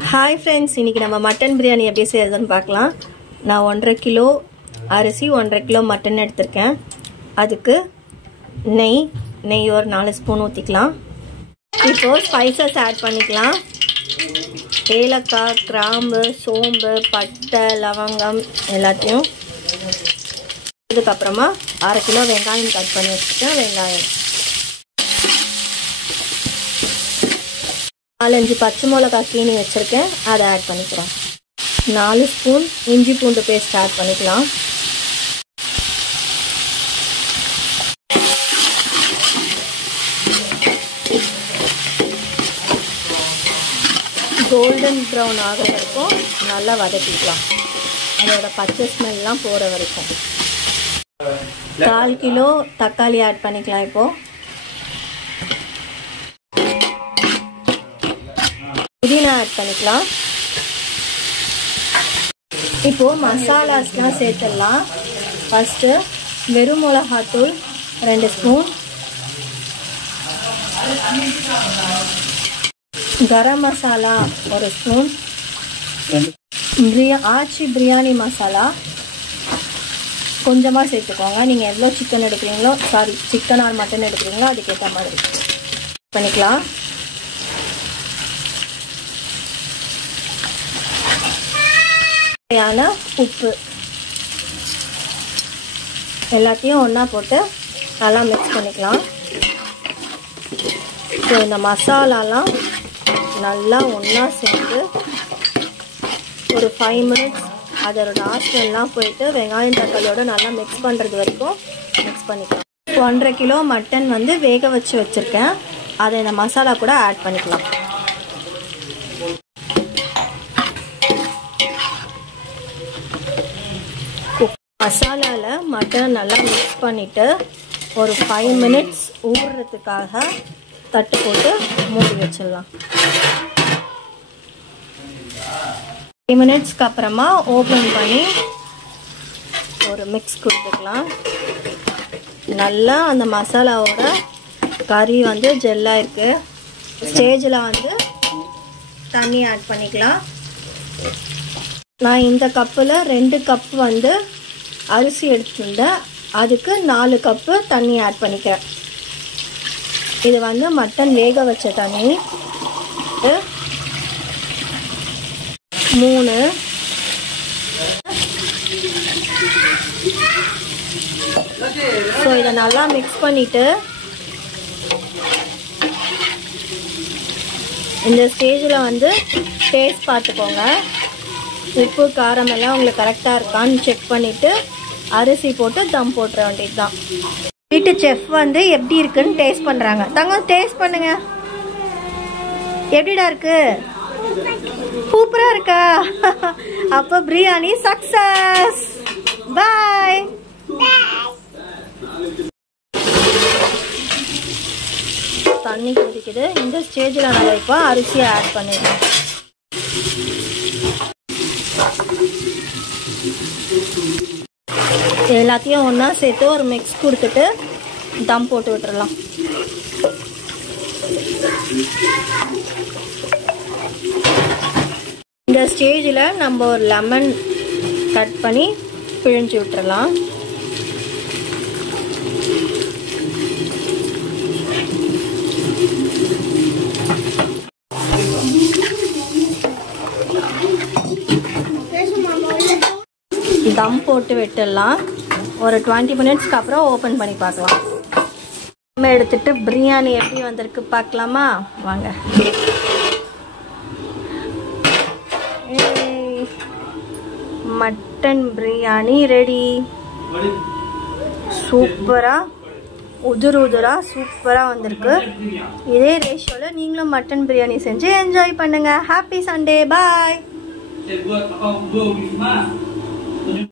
Hi friends, இன்னைக்கு நம்ம mutton biryani எப்படி செய்யறதுன்னு பார்க்கலாம். நான் 1.5 கிலோ அரிசி 1.5 கிலோ மட்டன் எடுத்திருக்கேன். அதுக்கு நெய் ஒரு 4 ஸ்பூன் ஊற்றிக்கலாம். இப்போது ஸ்பைசஸ் ஆட் பண்ணிக்கலாம். ஏலக்காய், கிராம்பு, சோம்பு, பட்டை, லவங்கம் எல்லாத்தையும். அதுக்கப்புறமா 1/2 கிலோ வெங்காயம் கட் பண்ணி வச்சுட்டேன். வெங்காயம் 4-5 பச்சை மிளகாய் கீனி வச்சுருக்கேன், அதை ஆட் பண்ணிக்கிறோம். 4 ஸ்பூன் இஞ்சி பூண்டு பேஸ்ட் ஆட் பண்ணிக்கலாம். கோல்டன் ப்ரௌன் ஆகிற வரைக்கும் நல்லா வதக்கிக்கலாம். அதோட பச்சை ஸ்மெல்லாம் போகிற வரைக்கும். 1/4 கிலோ தக்காளி ஆட் பண்ணிக்கலாம். இப்போது புதினா ஆட் பண்ணிக்கலாம். இப்போது மசாலாஸ்லாம் சேர்த்துடலாம். ஃபஸ்ட்டு வெறும் மிளகாத்தூள் 2 ஸ்பூன், கரம் மசாலா 1 ஸ்பூன், ஆச்சி பிரியாணி மசாலா கொஞ்சமாக சேர்த்துக்கோங்க. நீங்கள் எவ்வளோ சிக்கன் எடுக்கிறீங்களோ, சிக்கன் ஆர் மட்டன் எடுக்கிறீங்களோ அதுக்கேற்ற மாதிரி பண்ணிக்கலாம். தேவையான உப்பு எல்லாத்தையும் ஒன்றா போட்டு நல்லா மிக்ஸ் பண்ணிக்கலாம். ஸோ இந்த மசாலாலாம் நல்லா ஒன்றா சேர்த்து ஒரு 5 மினிட்ஸ் அதோட ஆஸ்மெல்லாம் போயிட்டு வெங்காயம் தக்காளியோட நல்லா மிக்ஸ் பண்ணுறது வரைக்கும் மிக்ஸ் பண்ணிக்கலாம். 1.5 கிலோ மட்டன் வேக வச்சு வச்சுருக்கேன். அதை இந்த மசாலா கூட ஆட் பண்ணிக்கலாம். மசாலாவில் மட்டன் நல்லா மிக்ஸ் பண்ணிவிட்டு ஒரு 5 மினிட்ஸ் ஊறுறதுக்காக தட்டு போட்டு மூடி வச்சிடலாம். 5 மினிட்ஸ்க்கு அப்புறமா ஓப்பன் பண்ணி ஒரு மிக்ஸ் கொடுத்துக்கலாம். நல்லா அந்த மசாலாவோட கறி ஜெல்லாக இருக்குது. ஸ்டேஜில் தண்ணி ஆட் பண்ணிக்கலாம். நான் இந்த கப்பில் 2 கப் அரிசி எடுத்துருந்தேன். அதுக்கு 4 கப்பு தண்ணி ஆட் பண்ணிக்கிறேன். இது மட்டன் வேக வச்ச தண்ணி. 3 ஸோ இதை நல்லா மிக்ஸ் பண்ணிவிட்டு இந்த ஸ்டேஜில் டேஸ்ட் பார்த்துக்கோங்க. உப்பு காரம் எல்லாம் உங்களுக்கு கரெக்டாக இருக்கான்னு செக் பண்ணிவிட்டு அரிசி போட்டு தம் போட்டுற வேண்டியது தான். வீட்டு செஃப் எப்படி இருக்குன்னு டேஸ்ட் பண்ணுறாங்க. தங்கம் டேஸ்ட் பண்ணுங்க. எப்படிடா இருக்கு? சூப்பராக இருக்கா? அப்போ பிரியாணி சக்சஸ். பாய். தண்ணி கொதிக்குது. இந்த ஸ்டேஜில் நம்ம இப்போ அரிசியை ஆட் பண்ணிடலாம். எல்லாத்தையும் ஒன்றா சேர்த்து ஒரு மிக்ஸ் கொடுத்துட்டு தம் போட்டு விட்டுறலாம். இந்த ஸ்டேஜில் நம்ம ஒரு லெமன் கட் பண்ணி பிழிஞ்சு விட்டுறலாம். தம் போட்டு விட்டுடலாம். ஒரு 20 மினிட்ஸ்க்கு அப்புறம் ஓப்பன் பண்ணி பார்க்கலாம். நம்ம எடுத்துட்டு பிரியாணி எப்படி வந்திருக்கு பார்க்கலாமா? வாங்க. Mutton biryani ready. சூப்பராக உதிரா சூப்பராக வந்திருக்கு. இதே ரேஷியோவில் நீங்களும் மட்டன் பிரியாணி செஞ்சு என்ஜாய் பண்ணுங்கள். Happy Sunday. பாய்.